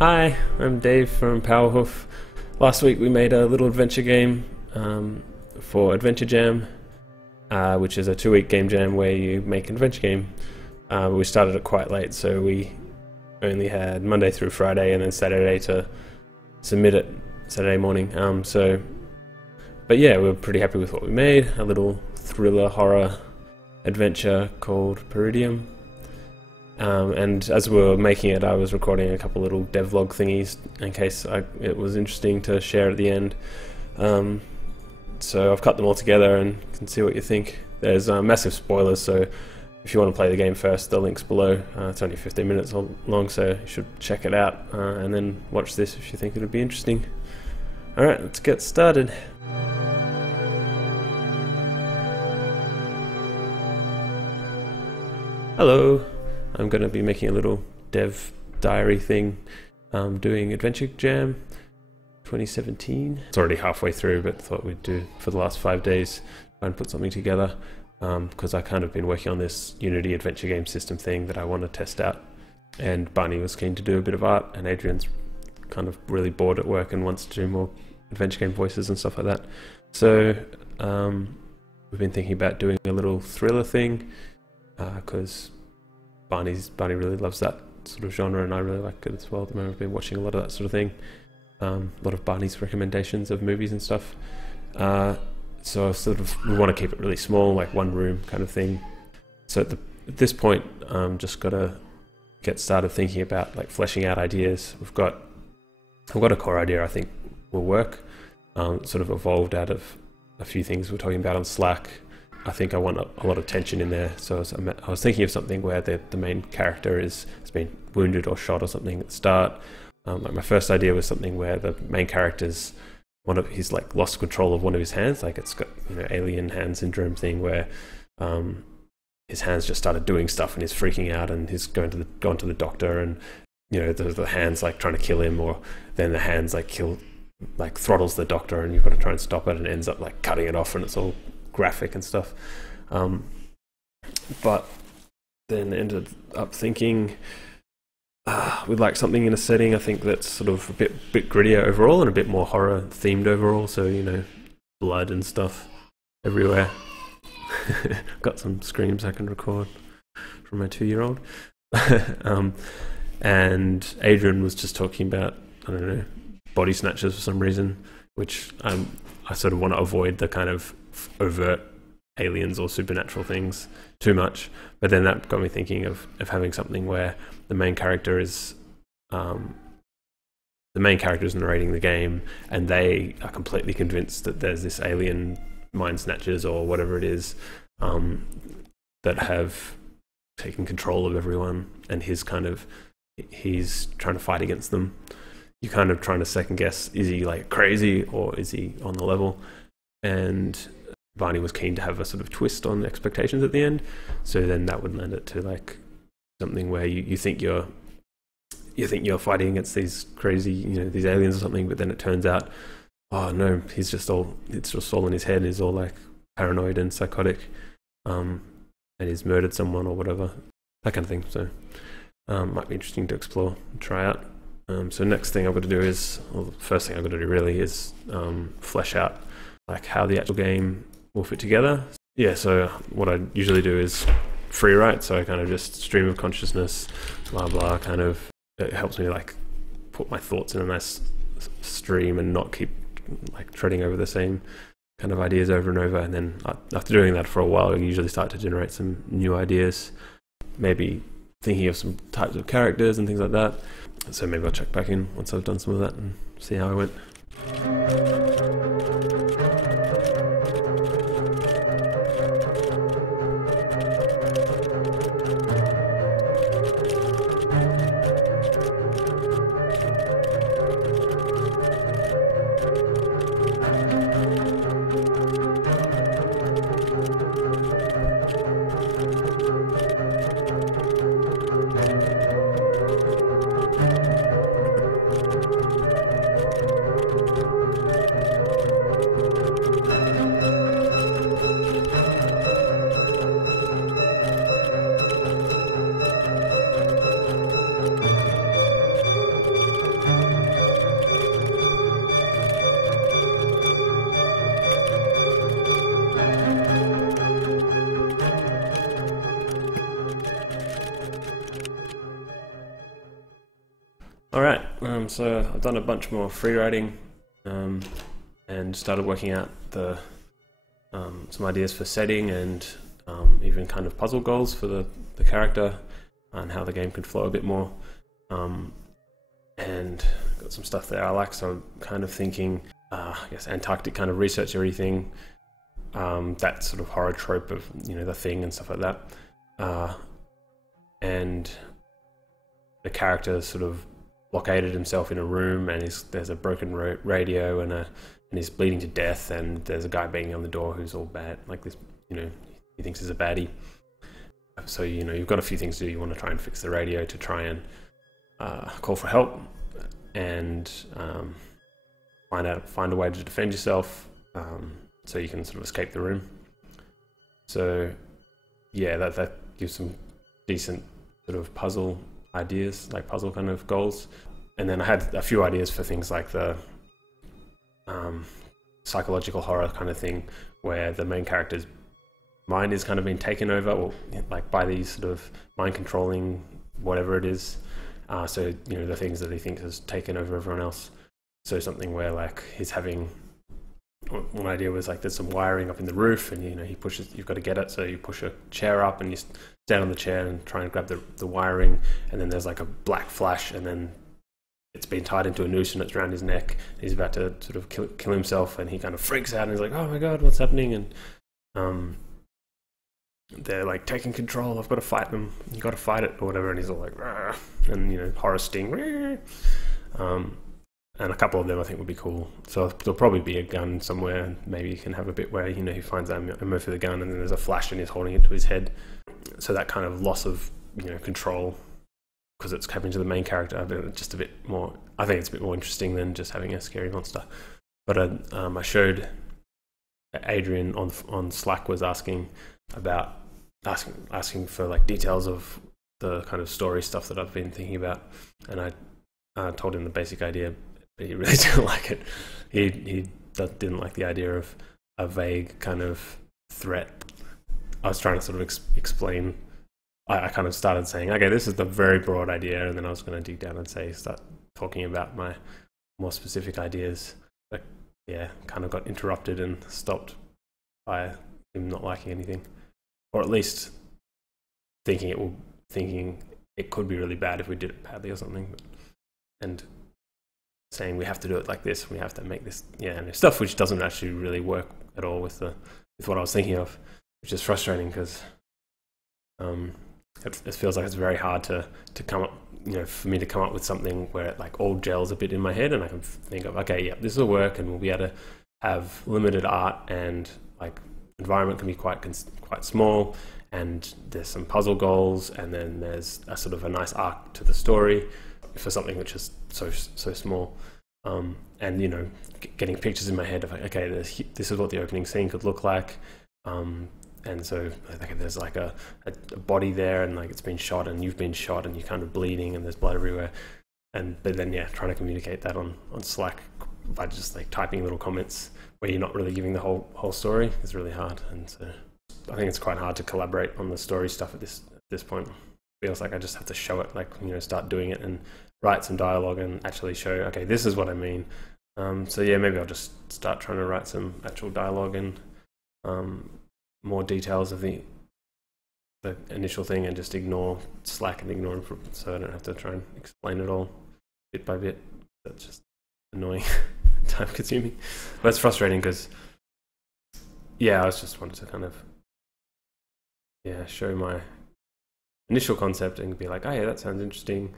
Hi, I'm Dave from Powerhoof. Last week we made a little adventure game for Adventure Jam, which is a 2-week game jam where you make an adventure game. We started it quite late, so we only had Monday through Friday and then Saturday to submit it, Saturday morning. But yeah, we're pretty happy with what we made. A little thriller horror adventure called Peridium. And as we were making it, I was recording a couple little devlog thingies in case it was interesting to share at the end. So I've cut them all together and can see what you think. There's massive spoilers, so if you want to play the game first, the link's below. It's only 15 minutes long, so you should check it out and then watch this if you think it'll be interesting. Alright, let's get started. Hello! I'm going to be making a little dev diary thing, doing Adventure Jam 2017. It's already halfway through, but thought we'd do for the last 5 days, try and put something together, because I kind of been working on this Unity adventure game system thing that I want to test out, and Barney was keen to do a bit of art, and Adrian's kind of really bored at work and wants to do more adventure game voices and stuff like that. So we've been thinking about doing a little thriller thing, because Barney really loves that sort of genre, and I really like it as well. At the moment, I've been watching a lot of that sort of thing. A lot of Barney's recommendations of movies and stuff. So we want to keep it really small, like one room kind of thing. So at this point, just got to get started thinking about like fleshing out ideas. I've got a core idea I think will work. Sort of evolved out of a few things we're talking about on Slack. I think I want a lot of tension in there, so I was thinking of something where the main character has been wounded or shot or something at the start. Like my first idea was something where the main character's he's like lost control of one of his hands, like it's got, you know, alien hand syndrome thing where his hands just started doing stuff and he's freaking out and he's gone to the doctor, and you know the hands like trying to kill him, or then the hands like throttles the doctor and you've got to try and stop it, and it ends up like cutting it off and it's all graphic and stuff. But then ended up thinking we'd like something in a setting I think that's sort of a bit grittier overall and a bit more horror themed overall, so you know, blood and stuff everywhere. Got some screams I can record from my 2-year-old. And Adrian was just talking about, I don't know, body snatchers for some reason, which I sort of want to avoid the kind of overt aliens or supernatural things too much, but then that got me thinking of having something where the main character is narrating the game, and they are completely convinced that there's this alien mind snatchers or whatever it is that have taken control of everyone, and he's trying to fight against them. You're kind of trying to second guess, is he like crazy or is he on the level? And Barney was keen to have a sort of twist on expectations at the end, so then that would lend it to like something where you think you're fighting against these crazy, you know, these aliens or something, but then it turns out, oh no, it's just all in his head, and he's all like paranoid and psychotic, and he's murdered someone or whatever, that kind of thing. So might be interesting to explore and try out. So next thing I've got to do is, well, the first thing I've got to do really is flesh out like how the actual game will fit together. Yeah, so what I usually do is free write, so I kind of just stream of consciousness, blah blah, kind of, it helps me like put my thoughts in a nice stream and not keep like treading over the same kind of ideas over and over. And then after doing that for a while, I usually start to generate some new ideas, maybe thinking of some types of characters and things like that. So maybe I'll check back in once I've done some of that and see how I went. Alright, so I've done a bunch more free writing and started working out the some ideas for setting and even kind of puzzle goals for the character and how the game could flow a bit more. And got some stuff there I like, so I'm kind of thinking, I guess, Antarctic kind of research everything, that sort of horror trope of, you know, The Thing and stuff like that. And the character sort of blockaded himself in a room, and there's a broken radio, and he's bleeding to death, and there's a guy banging on the door who's all bad, like this, you know, he thinks he's a baddie. So, you know, you've got a few things to do. You want to try and fix the radio to try and call for help, and find a way to defend yourself, so you can sort of escape the room. So yeah, that gives some decent sort of puzzle ideas, like puzzle kind of goals. And then I had a few ideas for things like the psychological horror kind of thing, where the main character's mind is kind of being taken over, or like by these sort of mind controlling whatever it is. So, you know, the things that he thinks has taken over everyone else. So something where like he's having, one idea was like there's some wiring up in the roof, and, you know, he pushes, you've got to get it, so you push a chair up and you stand on the chair and try and grab the wiring, and then there's like a black flash, and then it's been tied into a noose and it's around his neck. He's about to sort of kill himself, and he kind of freaks out and he's like, oh my god, what's happening? And they're like taking control, I've got to fight them, you got to fight it or whatever, and he's all like, rah, and, you know, horror sting, rah. And a couple of them I think would be cool. So there'll probably be a gun somewhere, and maybe you can have a bit where, you know, he finds ammo for the gun, and then there's a flash and he's holding it to his head. So that kind of loss of, you know, control, because it's happening to the main character, but just a bit more, I think it's a bit more interesting than just having a scary monster. But I showed Adrian on Slack was asking for like details of the kind of story stuff that I've been thinking about, and I told him the basic idea, but he really didn't like it. He didn't like the idea of a vague kind of threat. I was trying to sort of explain. I kind of started saying, okay, this is the very broad idea, and then I was going to dig down and start talking about my more specific ideas. But yeah, kind of got interrupted and stopped by him not liking anything, or at least thinking it could be really bad if we did it badly or something, and saying we have to do it like this, we have to make this, yeah, and stuff which doesn't actually really work at all with what I was thinking of, which is frustrating, because it feels like it's very hard to come up, you know, for me to come up with something where it like all gels a bit in my head, and I can think of, okay, yeah, this will work, and we'll be able to have limited art, and like environment can be quite small, and there's some puzzle goals, and then there's a sort of a nice arc to the story for something which is so small. And, you know, getting pictures in my head of like, okay, this is what the opening scene could look like, and so okay, there's like a body there, and like it's been shot, and you've been shot, and you're kind of bleeding, and there's blood everywhere, but then yeah, trying to communicate that on Slack by just like typing little comments where you're not really giving the whole story is really hard. And so I think it's quite hard to collaborate on the story stuff at this point. It feels like I just have to show it, like, you know, start doing it and write some dialogue and actually show, okay, this is what I mean. So yeah, maybe I'll just start trying to write some actual dialogue and more details of the initial thing, and just ignore Slack and ignore him, so I don't have to try and explain it all bit by bit. That's just annoying, time consuming, but it's frustrating because, yeah, I just wanted to kind of, yeah, show my initial concept and be like, oh yeah, that sounds interesting,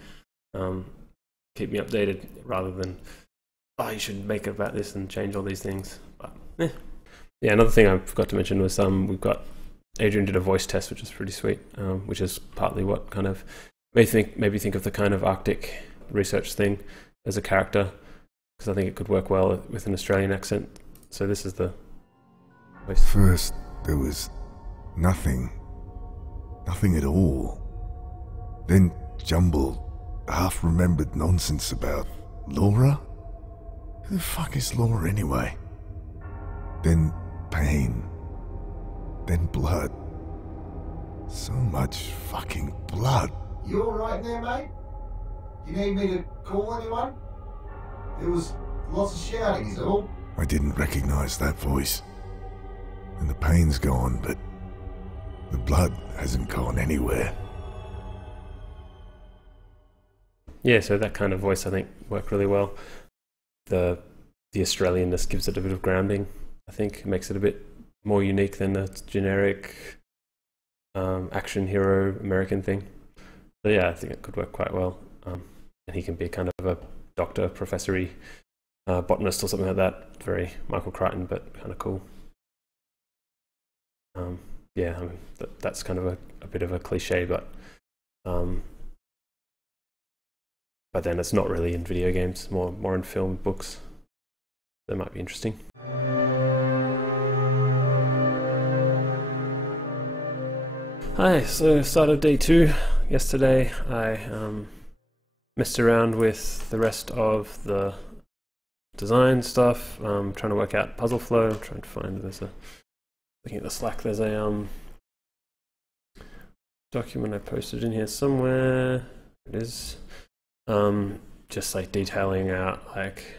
keep me updated, rather than, oh, you should make it about this and change all these things. But yeah, another thing I forgot to mention was we've got, Adrian did a voice test, which is pretty sweet, which is partly what kind of made me think of the kind of Arctic research thing as a character, because I think it could work well with an Australian accent. So this is the voice. First, there was nothing at all. Then jumbled, half-remembered nonsense about Laura? Who the fuck is Laura anyway? Then pain. Then blood. So much fucking blood. You alright there, mate? You need me to call anyone? There was lots of shouting, is all. I didn't recognize that voice. And the pain's gone, but the blood hasn't gone anywhere. Yeah, so that kind of voice I think worked really well. The Australianness gives it a bit of grounding. I think it makes it a bit more unique than the generic action hero American thing. So yeah, I think it could work quite well. And he can be kind of a doctor, professor-y, botanist or something like that. Very Michael Crichton, but kind of cool. Yeah, I mean, that's kind of a bit of a cliche, but then it's not really in video games, more in film, books. That might be interesting. Hi, so started day 2. Yesterday I messed around with the rest of the design stuff, trying to work out puzzle flow, trying to find, looking at the Slack, there's a document I posted in here somewhere. It is just like detailing out like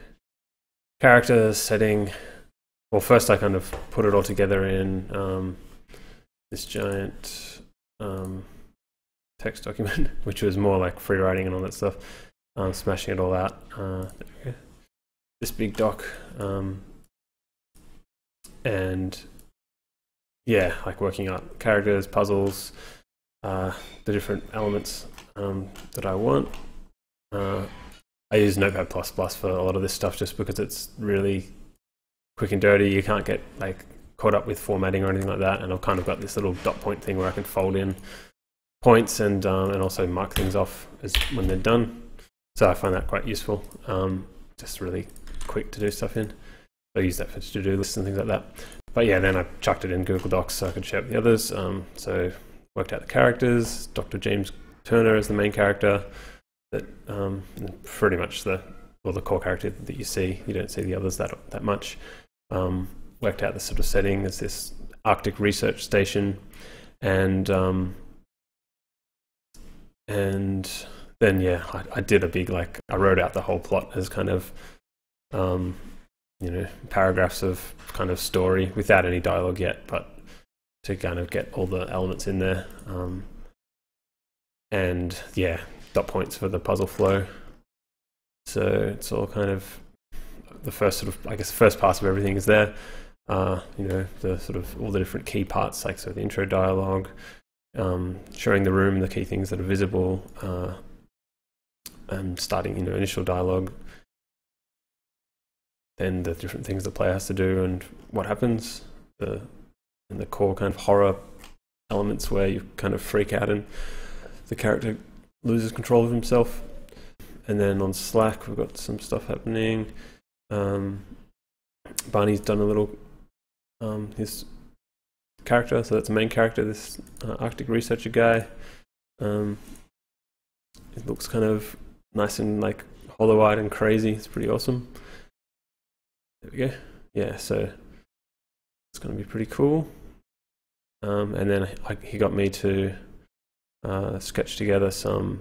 characters, setting. Well, first I kind of put it all together in this giant text document, which was more like free writing and all that stuff, smashing it all out. This big doc, and yeah, like working out characters, puzzles, the different elements that I want. I use Notepad++ for a lot of this stuff just because it's really quick and dirty. You can't get like caught up with formatting or anything like that, and I've kind of got this little dot point thing where I can fold in points and also mark things off when they're done. So I find that quite useful. Just really quick to do stuff in. I use that for to-do lists and things like that. But yeah, then I chucked it in Google Docs so I could share it with the others. So worked out the characters. Dr. James Turner is the main character. That pretty much the core character that you see. You don't see the others that much. Worked out the sort of setting as this Arctic research station, and then yeah, I did a big I wrote out the whole plot as kind of paragraphs of kind of story without any dialogue yet, but to kind of get all the elements in there, and yeah, dot points for the puzzle flow. So it's all kind of the first sort of, I guess, the first pass of everything is there. The sort of all the different key parts, like so the intro dialogue, showing the room, the key things that are visible, and starting initial dialogue, then the different things the player has to do and what happens, and the core kind of horror elements where you kind of freak out and the character loses control of himself. And then on Slack we've got some stuff happening. Barney's done a little his character, so that's the main character, this Arctic researcher guy. It looks kind of nice and like hollow-eyed and crazy. It's pretty awesome. There we go. Yeah, so it's going to be pretty cool. And then he got me to sketch together the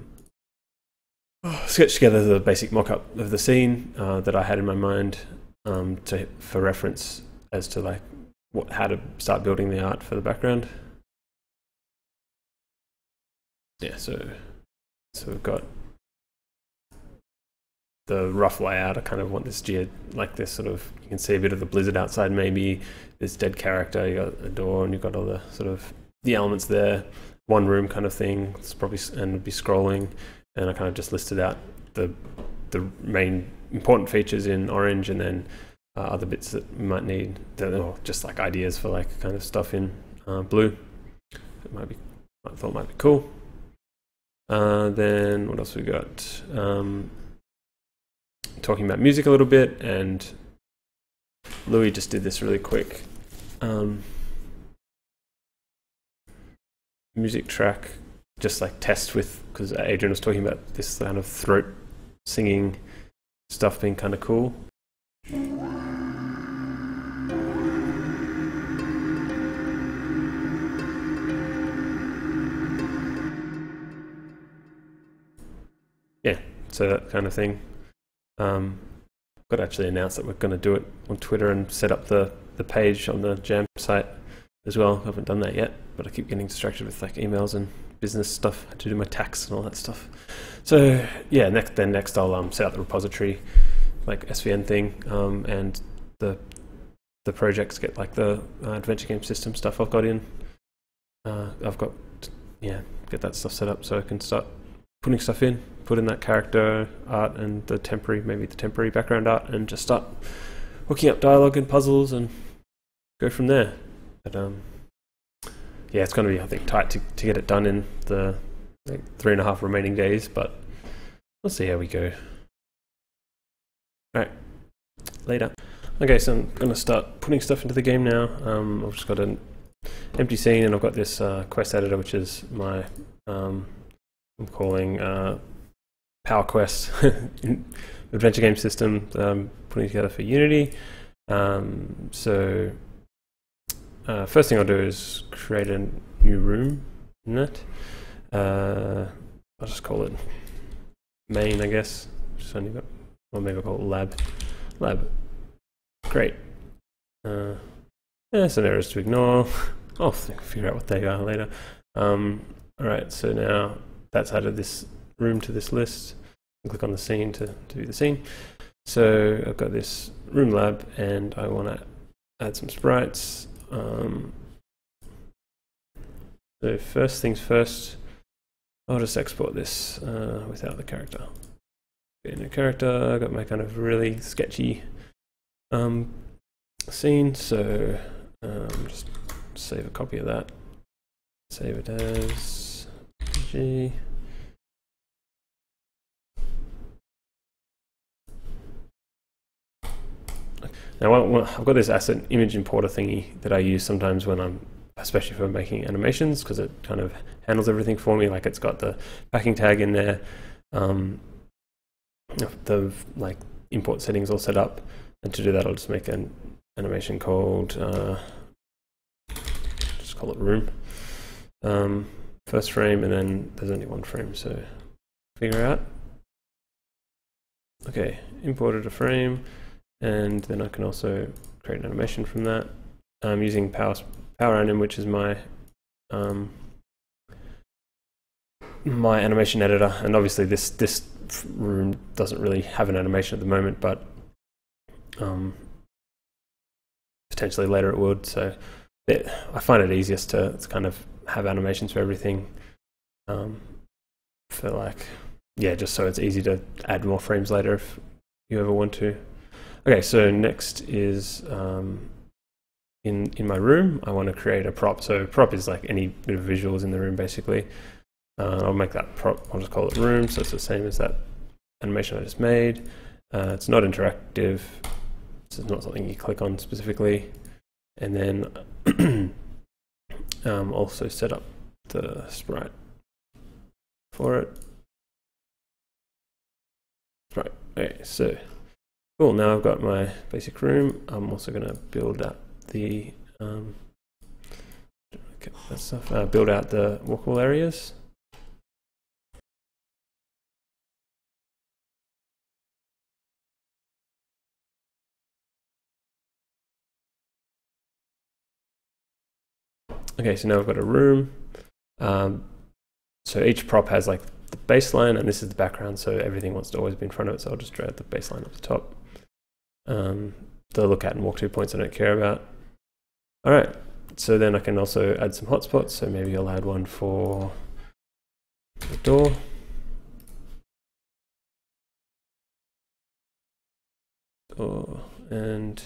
basic mock-up of the scene that I had in my mind for reference as to like how to start building the art for the background. Yeah, so we've got the rough layout. I kind of want this like this sort of, you can see a bit of the blizzard outside, maybe this dead character, you got a door and you've got all the sort of the elements there, one room kind of thing. It's probably, and it'd be scrolling, and I kind of just listed out the main important features in orange, and then other bits that we might need, or just like ideas for like kind of stuff in blue. I thought might be cool. Then what else we got? Talking about music a little bit, and Louis just did this really quick music track, just like test with, because Adrian was talking about this kind of throat singing stuff being kind of cool. Yeah, so that kind of thing. Got to actually announce that we're going to do it on Twitter and set up the page on the Jam site as well. I haven't done that yet, but I keep getting distracted with like emails and business stuff. I had to do my tax and all that stuff. So yeah, next I'll set up the repository, like SVN thing, and the projects get like the adventure game system stuff I've got in. Get that stuff set up so I can start putting stuff in, put in that character art and the temporary background art, and just start hooking up dialogue and puzzles and go from there. But yeah, it's going to be, I think, tight to get it done in the 3.5 remaining days, but we'll see how we go. Alright, later. Okay, so I'm going to start putting stuff into the game now. I've just got an empty scene, and I've got this quest editor, which is my I'm calling Power Quest adventure game system that I'm putting together for Unity. So first thing I'll do is create a new room in it. I'll just call it main, I guess. Or maybe I'll call it lab. Great. Yeah, some errors to ignore. I'll figure out what they are later. Alright, so now that's added this room to this list. I'll click on the scene to view the scene. So I've got this room lab, and I want to add some sprites. So first things first, I'll just export this without the character. In a character, I've got my kind of really sketchy scene, so just save a copy of that. Save it as PG. Now I've got this asset image importer thingy that I use sometimes when I'm, especially for making animations, because it kind of handles everything for me. Like it's got the backing tag in there, the like import settings all set up, and to do that I'll just make an animation called just call it room. First frame, and then there's only one frame, so figure out. Okay, imported a frame, and then I can also create an animation from that. I'm using Power Anim, which is my my animation editor, and obviously this room doesn't really have an animation at the moment, but potentially later it would. So I find it easiest to kind of have animations for everything, for like, yeah, just so it's easy to add more frames later if you ever want to. Okay, so next is in my room, I want to create a prop. So prop is like any bit of visuals in the room, basically. I'll make that prop, I'll just call it room, so it's the same as that animation I just made. It's not interactive, so it's not something you click on specifically. And then also set up the sprite for it. Right, okay, so cool, now I've got my basic room. I'm also going to build out the build out the walkable areas. Okay, so now I've got a room. So each prop has like the baseline, and this is the background, so everything wants to always be in front of it, so I'll just drag the baseline up the top. The look at and walk to points I don't care about. Alright, so then I can also add some hotspots, so maybe I'll add one for the door. And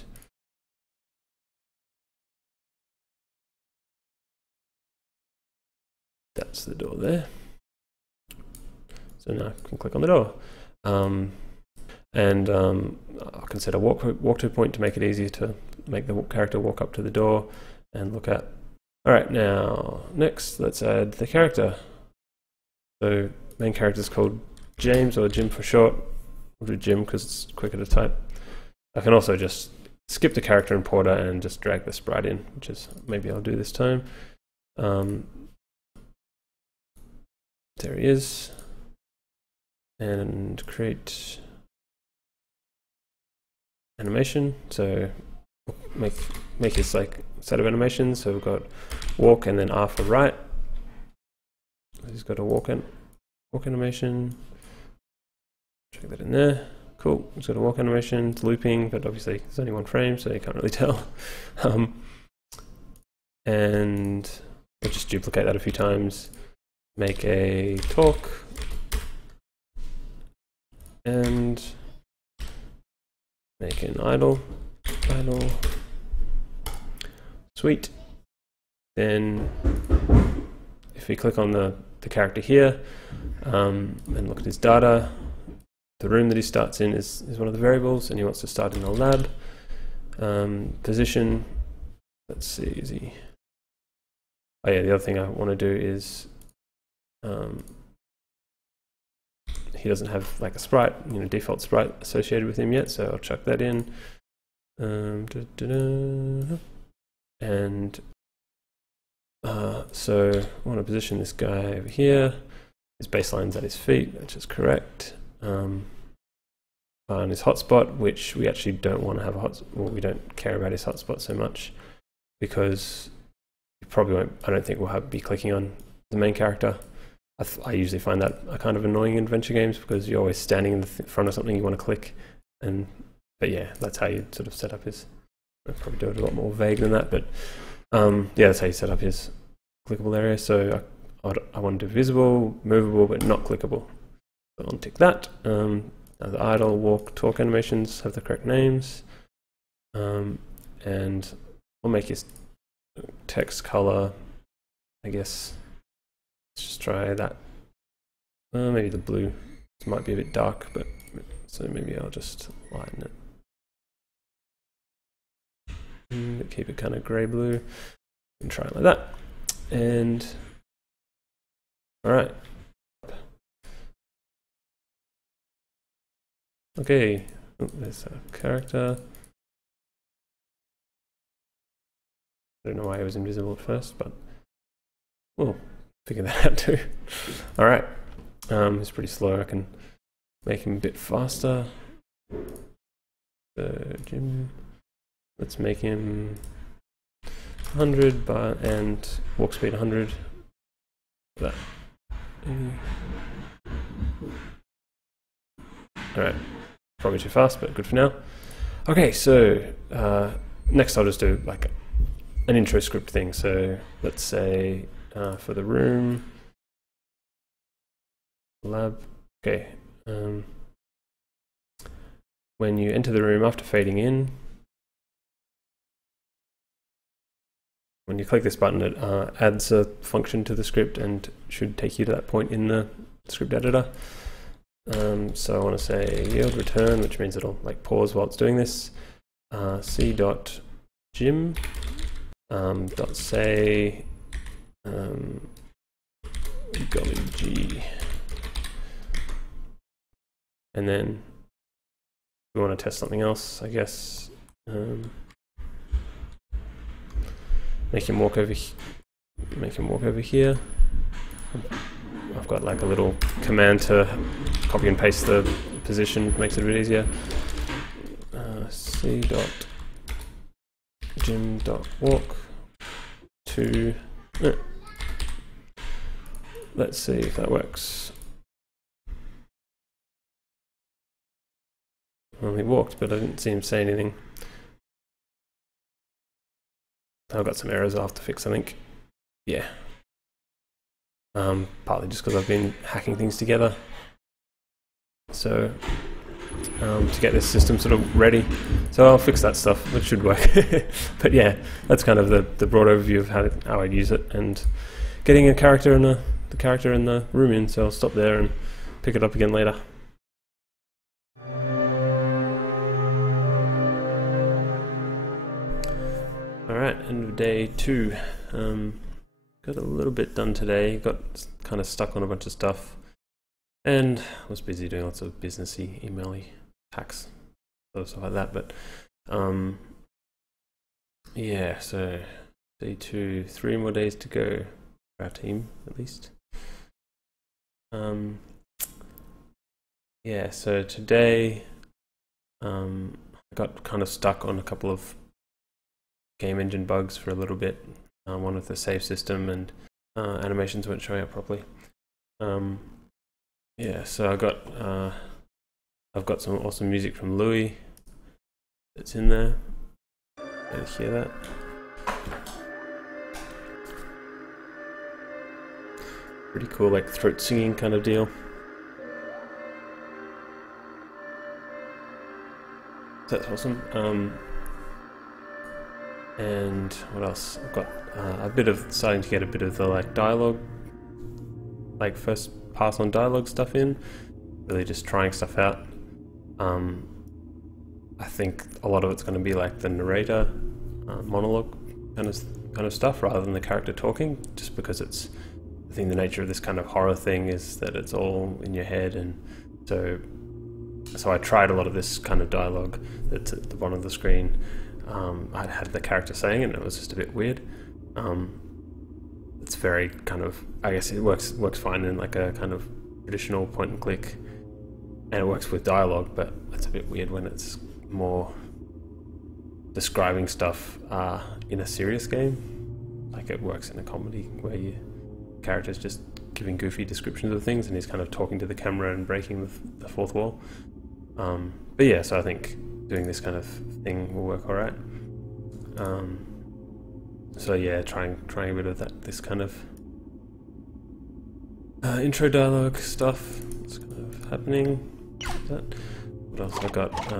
that's the door there. So now I can click on the door. I can set a walk to point to make it easier to make the character walk up to the door and look at. Alright, now next let's add the character. So main character is called James, or Jim for short. We'll do Jim because it's quicker to type. I can also just skip the character importer and just drag the sprite in, which is maybe I'll do this time. There he is. and create animation. So make this like set of animations. So we've got walk and then R for right. He's got a walk animation. Check that in there. Cool. It's got a walk animation. It's looping, but obviously there's only one frame, so you can't really tell. And we'll just duplicate that a few times. Make a talk and make an idle. Sweet. Then if we click on the character here and look at his data, the room that he starts in is one of the variables, and he wants to start in the lab. Position, let's see, is he... Oh yeah, the other thing I want to do is he doesn't have like a sprite, default sprite associated with him yet, so I'll chuck that in. And so I want to position this guy over here. His baseline's at his feet, which is correct. And his hotspot, which we actually don't want to have a hotspot. Well, we don't care about his hotspot so much because we probably won't. I don't think we'll be clicking on the main character. I usually find that kind of annoying in adventure games because you're always standing in the front of something you want to click. But yeah, that's how you sort of set up his. I'll probably do it a lot more vague than that, but yeah, that's how you set up his clickable area. So I want to do visible, movable, but not clickable. So I'll tick that. The idle, walk, talk animations have the correct names, and we'll make his text color. I guess let's just try that. Maybe the blue. This might be a bit dark, but so maybe I'll just lighten it. Keep it kind of grey blue and try it like that. And all right. Okay, there's a character. I don't know why he was invisible at first, but we'll figure that out too. All right, he's pretty slow. I can make him a bit faster. So Jim, let's make him 100 and walk speed 100. That. All right. Probably too fast, but good for now. Okay, so next I'll just do like an intro script thing. So let's say for the room, lab. Okay. When you enter the room after fading in, when you click this button, it adds a function to the script and should take you to that point in the script editor. So I want to say yield return, which means it'll like pause while it's doing this. C.Jim dot say golly gee, and then we want to test something else, I guess. Make him walk over here. I've got like a little command to copy and paste the position, makes it a bit easier. C.Jim.walk to. Let's see if that works. Well, he walked, but I didn't see him say anything. I've got some errors I'll have to fix, I think. Yeah. Partly just because I've been hacking things together. So, to get this system sort of ready. So I'll fix that stuff, which should work. But yeah, that's kind of the broad overview of how I'd use it, and getting a character and the character in the room in. So I'll stop there and pick it up again later. Alright, end of day 2. Got a little bit done today, got kind of stuck on a bunch of stuff, and was busy doing lots of businessy, email-y hacks, stuff like that, but yeah, so day 2, 3 more days to go for our team, at least. yeah, so today I got kind of stuck on a couple of game engine bugs for a little bit. One with the save system, and animations weren't showing up properly. Yeah, so I've got some awesome music from Louis that's in there. You hear that? Pretty cool, like throat singing kind of deal. That's awesome. And what else? I've got starting to get a bit of the like dialogue, like first pass on dialogue stuff in. Really just trying stuff out. I think a lot of it's going to be like the narrator monologue kind of stuff rather than the character talking, just because I think the nature of this kind of horror thing is that it's all in your head, and so I tried a lot of this kind of dialogue that's at the bottom of the screen. I had the character saying it, and it was just a bit weird. It's very kind of, I guess it works fine in like a kind of traditional point and click, and it works with dialogue, but it's a bit weird when it's more describing stuff in a serious game. Like it works in a comedy where your character's just giving goofy descriptions of things and he's kind of talking to the camera and breaking the fourth wall. But yeah, so I think doing this kind of thing will work alright. So yeah, trying a bit of this kind of intro dialogue stuff that's kind of happening. What else I got?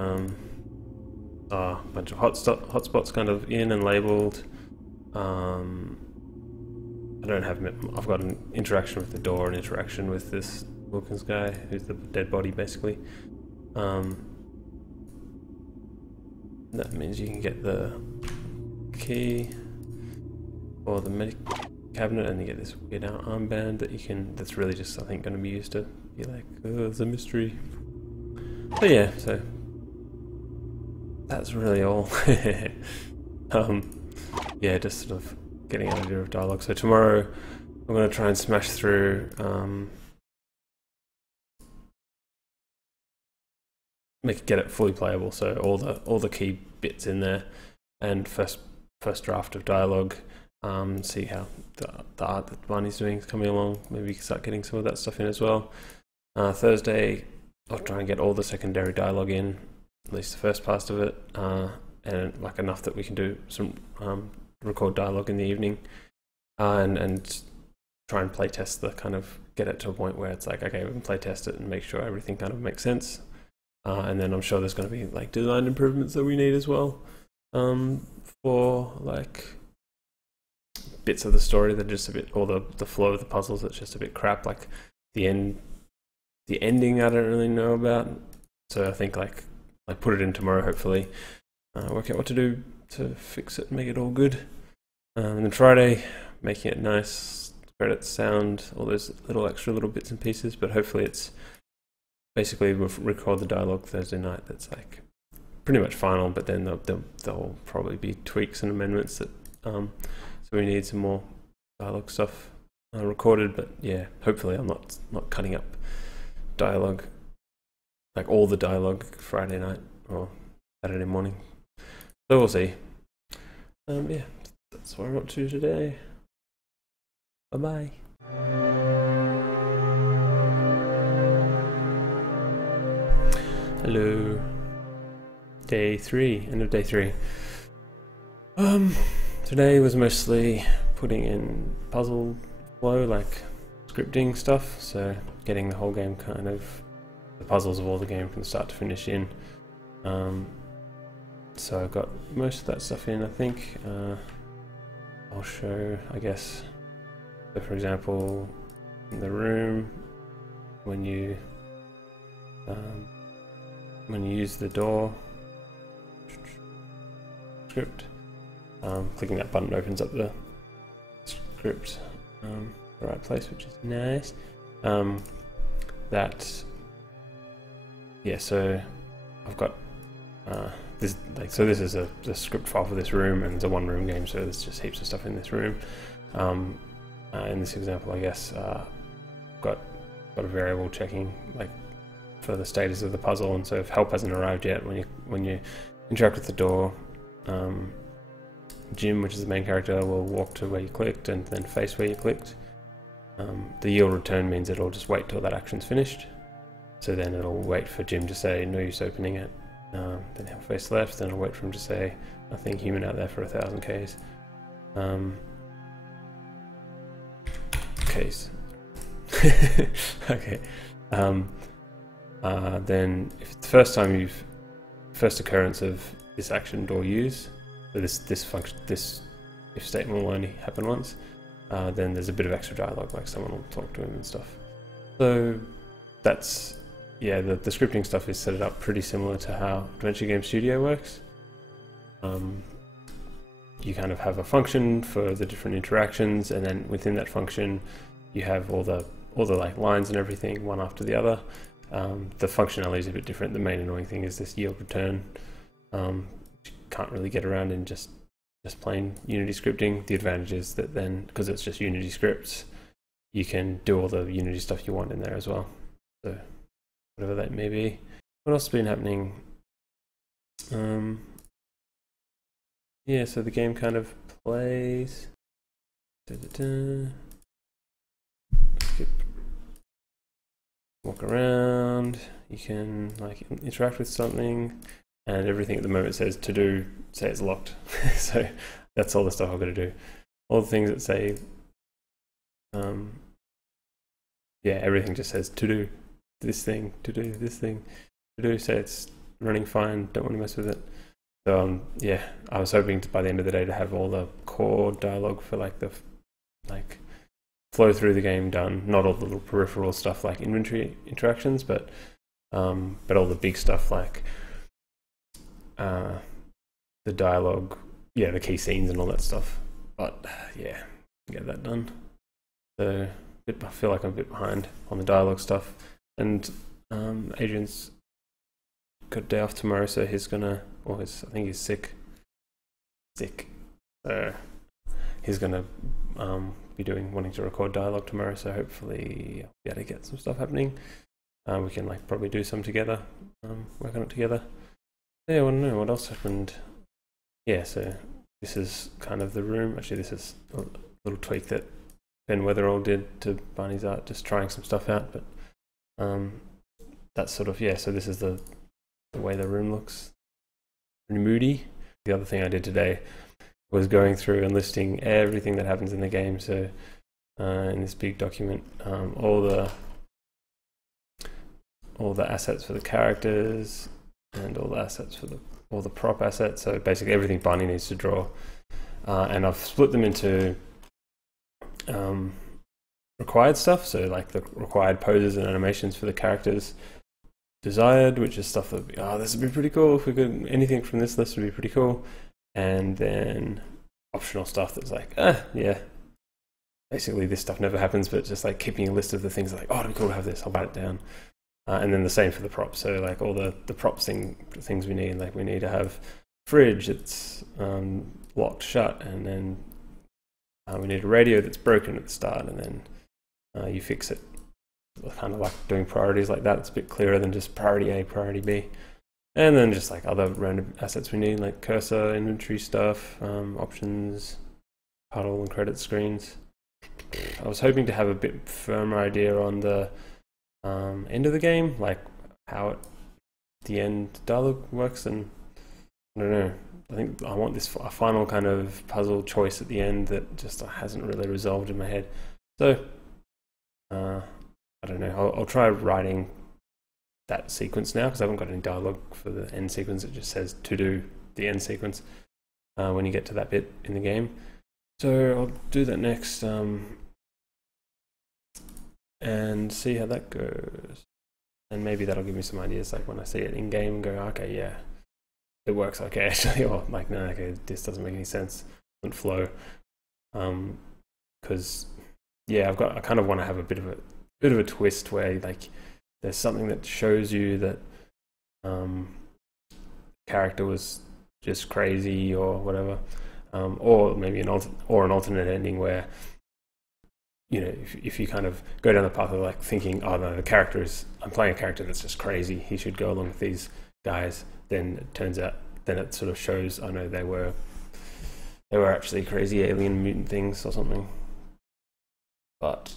A bunch of hotspots kind of in and labeled. I don't have. I've got an interaction with the door, an interaction with this Wilkins guy, who's the dead body, basically. That means you can get the key or the medic cabinet, and you get this weird armband that you can. That's really just, I think, going to be used to be like, oh, there's a mystery. But yeah, so that's really all. Yeah, just sort of getting an idea of dialogue. So tomorrow I'm going to try and smash through get it fully playable, so all the key bits in there, and first draft of dialogue. See how the art that Barney's doing is coming along. Maybe start getting some of that stuff in as well. Thursday I'll try and get all the secondary dialogue in, at least the first part of it, and like enough that we can do some record dialogue in the evening, and try and play test the kind of, get it to a point where it's like, okay, we can play test it and make sure everything kind of makes sense. And then I'm sure there's going to be like design improvements that we need as well, for like bits of the story that are just a bit, or the flow of the puzzles that's just a bit crap, like the ending I don't really know about. So I think like put it in tomorrow, hopefully, work out what to do to fix it and make it all good. And then Friday, making it nice, credits, sound, all those extra little bits and pieces, but hopefully it's basically we'll record the dialogue Thursday night. That's like pretty much final, but then there'll probably be tweaks and amendments that so we need some more dialogue stuff recorded. But yeah, hopefully I'm not cutting up dialogue, like all the dialogue, Friday night or Saturday morning. So we'll see. Yeah, that's what I'm up to today. Bye bye. Hello. Day 3, end of day 3. Today was mostly putting in puzzle flow, like scripting stuff, so getting the whole game kind of, the puzzles of all the game from start to finish in. So I've got most of that stuff in, I think. I'll show, I guess. So for example, in the room, when you use the door script, clicking that button opens up the script the right place, which is nice. Yeah, so I've got this, like, so this is the script file for this room, and it's a one-room game, so there's just heaps of stuff in this room. In this example, I guess got a variable checking, like for the status of the puzzle, and so if help hasn't arrived yet, when you interact with the door, Jim, which is the main character, will walk to where you clicked and then face where you clicked. The yield return means it'll just wait till that action's finished. So then it'll wait for Jim to say no use opening it. Then he'll face left, then it'll wait for him to say nothing human out there for 1,000 Ks. Ks. Okay. Then if it's the first occurrence of this action door use, so this function, this if statement will only happen once, then there's a bit of extra dialogue, like someone will talk to him and stuff. So that's, yeah, the scripting stuff is set up pretty similar to how Adventure Game Studio works. You kind of have a function for the different interactions, and then within that function you have all the like lines and everything, one after the other. The functionality is a bit different. The main annoying thing is this yield return. You can't really get around in just plain Unity scripting. The advantage is that then, because it's just Unity scripts, you can do all the Unity stuff you want in there as well. So whatever that may be. What else has been happening? Yeah, so the game kind of plays. Skip. Walk around. You can like interact with something, and everything at the moment says to do. Say it's locked. So that's all the stuff I've got to do. All the things that say, yeah, everything just says to do this thing, to do this thing, to do. Say it's running fine. Don't want to mess with it. So yeah, I was hoping by the end of the day to have all the core dialogue for like the flow through the game done. Not all the little peripheral stuff like inventory interactions, but all the big stuff like the dialogue, yeah, the key scenes and all that stuff. But yeah, get that done. So I feel like I'm a bit behind on the dialogue stuff, and Adrian's got a day off tomorrow, so he's gonna, I think he's sick. So he's gonna be wanting to record dialogue tomorrow. So hopefully I'll be able to get some stuff happening. We can like probably do some together, work on it together. Yeah, I want to know what else happened. Yeah, so this is kind of the room. Actually, this is a little tweak that Ben Weatherall did to Barney's art, just trying some stuff out. But that's sort of, yeah. So this is the way the room looks. Pretty moody. The other thing I did today was going through and listing everything that happens in the game. So in this big document, all the assets for the characters and all the assets for all the prop assets. So basically everything Barney needs to draw, and I've split them into required stuff. So like the required poses and animations for the characters. Desired, which is stuff that this would be pretty cool if we could, anything from this list would be pretty cool. And then optional stuff that's like, yeah, basically this stuff never happens, but just like keeping a list of the things like, it'd be cool to have this, I'll write it down. And then the same for the props. So like all the props things we need, like we need to have fridge that's locked shut, and then we need a radio that's broken at the start, and then you fix it. Kind of like doing priorities like that. It's a bit clearer than just priority A, priority B. And then just like other random assets we need, like cursor, inventory stuff, options, puddle and credit screens. I was hoping to have a bit firmer idea on the end of the game, like how the end dialogue works, and I don't know. I think I want this a final kind of puzzle choice at the end that just hasn't really resolved in my head. So I don't know, I'll try writing that sequence now, because I haven't got any dialogue for the end sequence. It just says to do the end sequence when you get to that bit in the game. So I'll do that next and see how that goes. And maybe that'll give me some ideas, like when I see it in game and go, okay, yeah, it works okay actually, or like, no, okay, this doesn't make any sense, doesn't flow. Because yeah, I kind of want to have a bit of a twist where like there's something that shows you that character was just crazy or whatever, or maybe an alternate ending where you know, if you kind of go down the path of like thinking, oh no, I'm playing a character that's just crazy, he should go along with these guys, then it turns out, then it sort of shows, oh no, they were actually crazy alien mutant things or something. But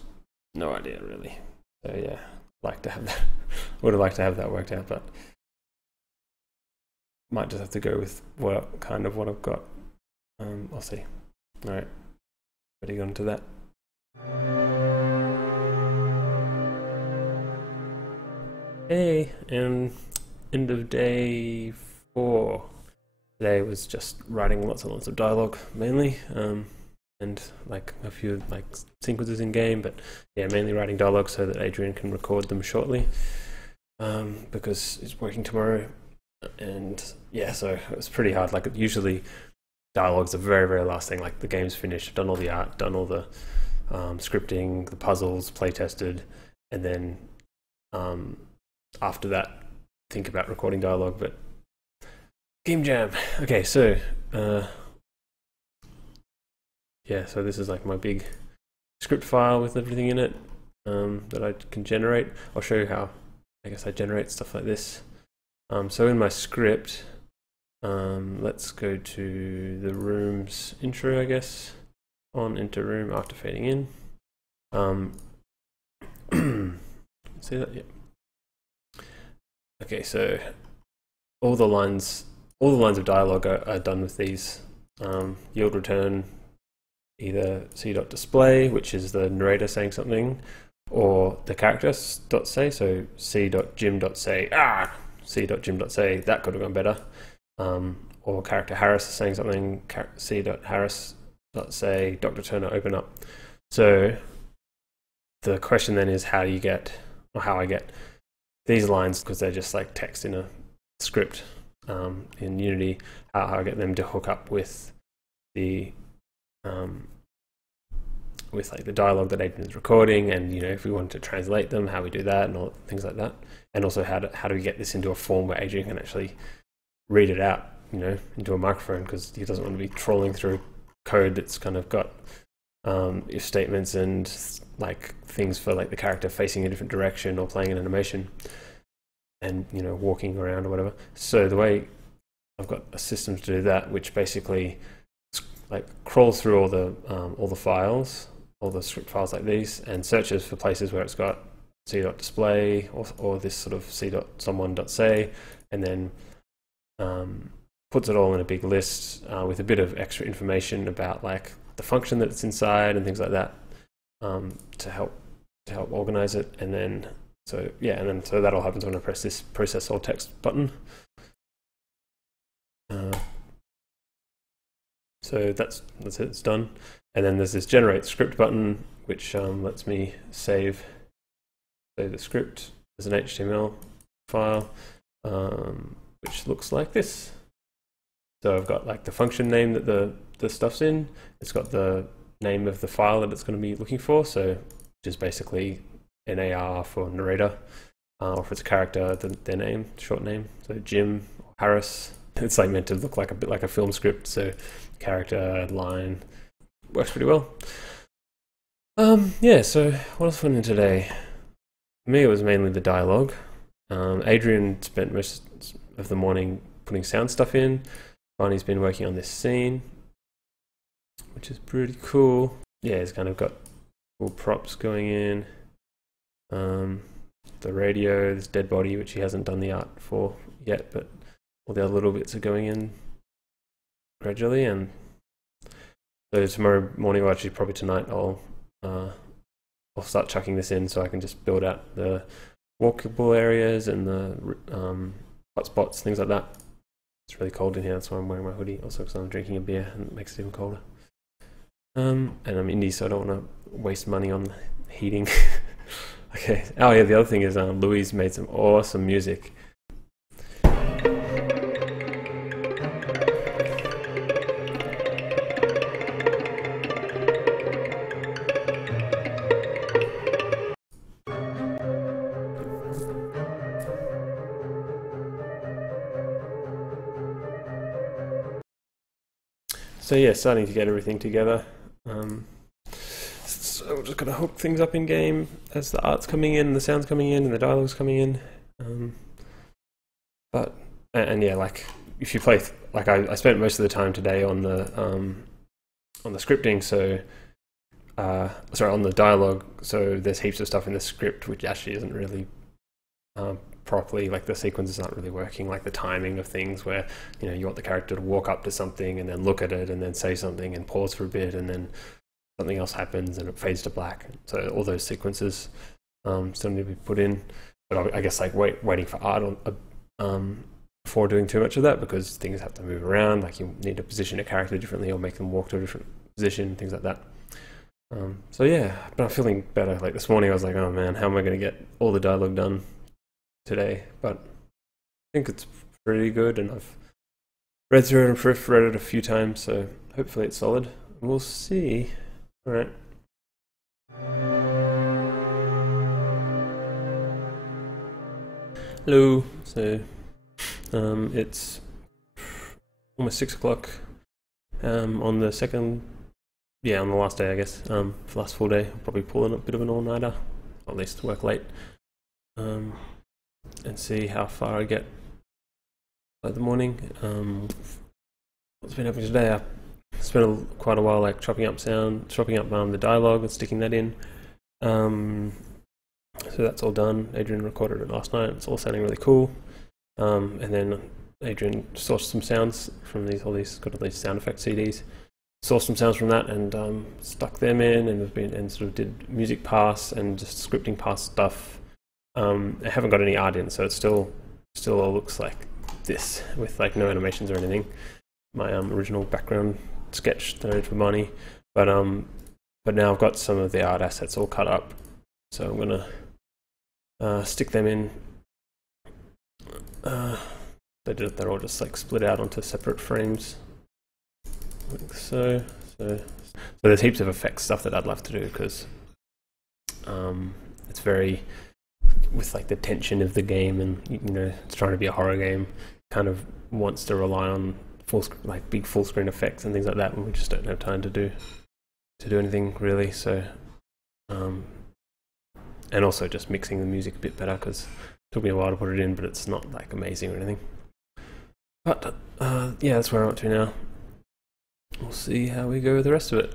no idea really. So yeah, like to have that. Would have liked to have that worked out, but might just have to go with what I've got. I'll see. All right, ready on to that. Hey, and end of day 4. Today was just writing lots and lots of dialogue mainly, and like a few like sequences in game, but yeah, mainly writing dialogue so that Adrian can record them shortly, because he's working tomorrow. And yeah, so it was pretty hard. Like usually dialogue's the very, very last thing. Like the game's finished, I've done all the art, done all the scripting, the puzzles, play tested, and then after that think about recording dialogue. But game jam. Okay, so yeah, so this is like my big script file with everything in it that I can generate. I'll show you how I guess I generate stuff like this. So in my script, let's go to the room's intro, I guess. On enter room after fading in. See that? Yeah. Okay, so all the lines of dialogue are done with these. Yield return either c.display, which is the narrator saying something, or the character.say, so c.jim.say, c.jim.say, that could have gone better. Or character Harris is saying something, c.harris.say, Dr. Turner, open up. So the question then is how I get these lines, because they're just like text in a script in Unity, how I get them to hook up with the with like the dialogue that Adrian is recording, and you know, if we want to translate them, how we do that, and all things like that. And also how do we get this into a form where Adrian can actually read it out, you know, into a microphone, because he doesn't want to be trawling through code that's kind of got if statements and like things for like the character facing a different direction or playing an animation and, you know, walking around or whatever. So the way I've got a system to do that, which basically like crawls through all the files, all the script files like these, and searches for places where it's got c.display or this sort of c.someone.say, and then puts it all in a big list with a bit of extra information about like the function that it's inside and things like that, to help organize it. And then so that all happens when I press this process all text button. So that's it, it's done. And then there's this generate script button, which lets me save the script as an HTML file, which looks like this. So I've got like the function name that the stuff's in. It's got the name of the file that it's going to be looking for, so which is basically NAR for narrator, or if it's a character, their name, short name. So Jim or Harris. It's like meant to look like a bit like a film script, so character, line, works pretty well. Yeah, so what else went in today? For me, it was mainly the dialogue. Adrian spent most of the morning putting sound stuff in. Barney's been working on this scene, which is pretty cool. Yeah, he's kind of got cool props going in. The radio, this dead body, which he hasn't done the art for yet, but all the other little bits are going in gradually. And so tomorrow morning, or actually probably tonight, I'll start chucking this in so I can just build out the walkable areas and the hot spots, things like that. It's really cold in here, that's why I'm wearing my hoodie, also because I'm drinking a beer and it makes it even colder. And I'm indie, so I don't want to waste money on heating. Okay. Oh yeah, the other thing is Louise made some awesome music. So yeah, starting to get everything together. So we're just gonna hook things up in game as the art's coming in, the sound's coming in, and the dialogue's coming in. And yeah, like if you play, like I spent most of the time today on the scripting, so sorry, on the dialogue. So there's heaps of stuff in the script which actually isn't really properly, like the sequence is not really working, like the timing of things where, you know, you want the character to walk up to something and then look at it and then say something and pause for a bit and then something else happens and it fades to black. So all those sequences still need to be put in, but I guess like waiting for art on before doing too much of that, because things have to move around, like you need to position a character differently or make them walk to a different position, things like that. So yeah, but I'm feeling better. Like this morning I was like, oh man, how am I going to get all the dialogue done today? But I think it's pretty good, and I've read through it and proofread it a few times, so hopefully it's solid. We'll see. All right. Hello. So it's almost 6 o'clock on the second, yeah, on the last day, I guess. For the last full day, I'll probably pull in a bit of an all-nighter, or at least work late, and see how far I get by the morning. What's been happening today? I spent quite a while like chopping up the dialogue and sticking that in. So that's all done. Adrian recorded it last night. It's all sounding really cool. And then Adrian sourced some sounds from got all these sound effect CDs. Sourced some sounds from that and stuck them in, and sort of did music pass and just scripting pass stuff. I haven't got any art in, so it still all looks like this with like no animations or anything. My original background sketch that I did for Money, but now I've got some of the art assets all cut up, so I'm gonna stick them in. They're all just like split out onto separate frames, like so. So there's heaps of effects stuff that I'd love to do, because it's very, with like the tension of the game, and you know it's trying to be a horror game, kind of wants to rely on big full screen effects and things like that, and we just don't have time to do anything really. So and also just mixing the music a bit better, because it took me a while to put it in, but it's not like amazing or anything. But yeah, that's where I'm up to now. We'll see how we go with the rest of it.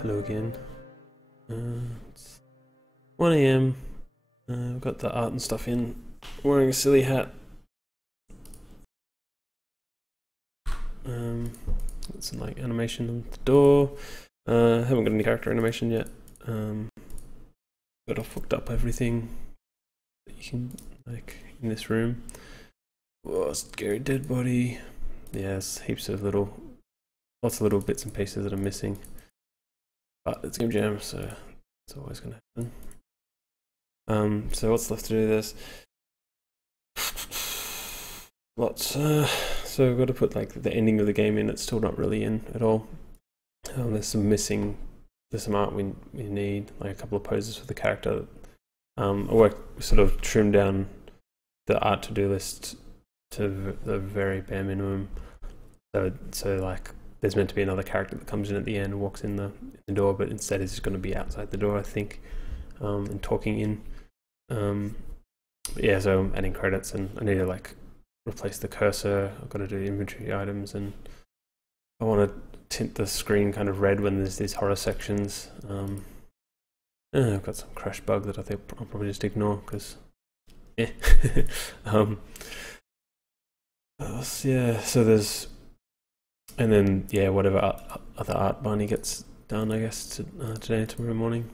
Hello again. It's 1 AM. I've got the art and stuff in. Wearing a silly hat. Got some like animation on the door. Haven't got any character animation yet. But I've hooked up everything that you can, like, in this room. Whoa, scary dead body. Yeah, there's heaps of lots of little bits and pieces that are missing. But it's Game Jam, so it's always going to happen. So what's left to do this? Lots. So so I've got to put like the ending of the game in. It's still not really in at all. There's some art we need, like a couple of poses for the character. I sort of trimmed down the art to-do list to the very bare minimum. So like there's meant to be another character that comes in at the end and walks in the door, but instead it's going to be outside the door, I think, and talking in. But yeah, so I'm adding credits, and I need to like replace the cursor. I've got to do inventory items, and I want to tint the screen kind of red when there's these horror sections. I've got some crash bug that I think I'll probably just ignore because yeah. Yeah, so there's, and then yeah, whatever other art Barney gets done, I guess, today and tomorrow morning.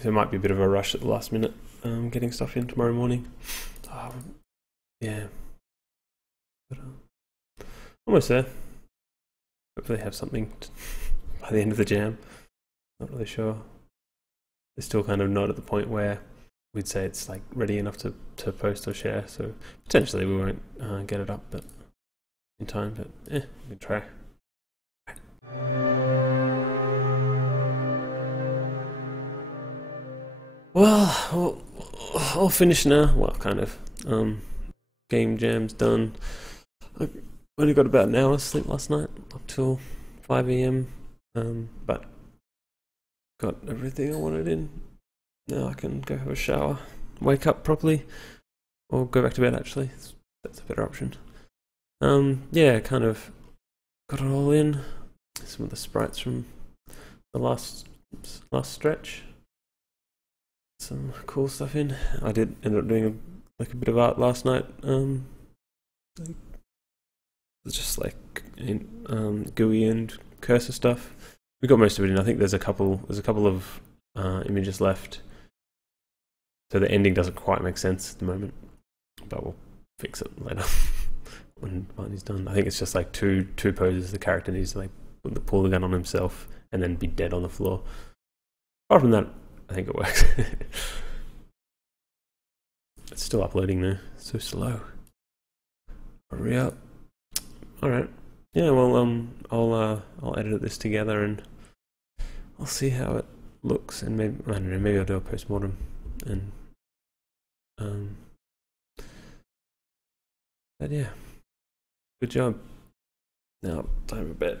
So it might be a bit of a rush at the last minute, getting stuff in tomorrow morning. Yeah, but, almost there. Hopefully have something by the end of the jam. Not really sure. It's still kind of not at the point where we'd say it's like ready enough to post or share, so potentially we won't get it up but in time, but we can try. Well, I'll finish now. Well, kind of. Game jam's done. I only got about an hour's sleep last night, up till 5 AM, but got everything I wanted in. Now I can go have a shower, wake up properly, or go back to bed actually. That's a better option. Yeah, kind of got it all in. Some of the sprites from the last stretch. Some cool stuff in. I did end up doing a bit of art last night. Just like GUI and cursor stuff. We got most of it in. I think there's a couple of images left. So the ending doesn't quite make sense at the moment, but we'll fix it later when Barney's done. I think it's just like two poses. The character needs to like pull the gun on himself and then be dead on the floor. Apart from that, I think it works. It's still uploading though. So slow. Hurry up. All right. Yeah. Well, I'll edit this together and I'll see how it looks, and maybe I don't know. Maybe I'll do a post-mortem and but yeah, good job. Now time for bed.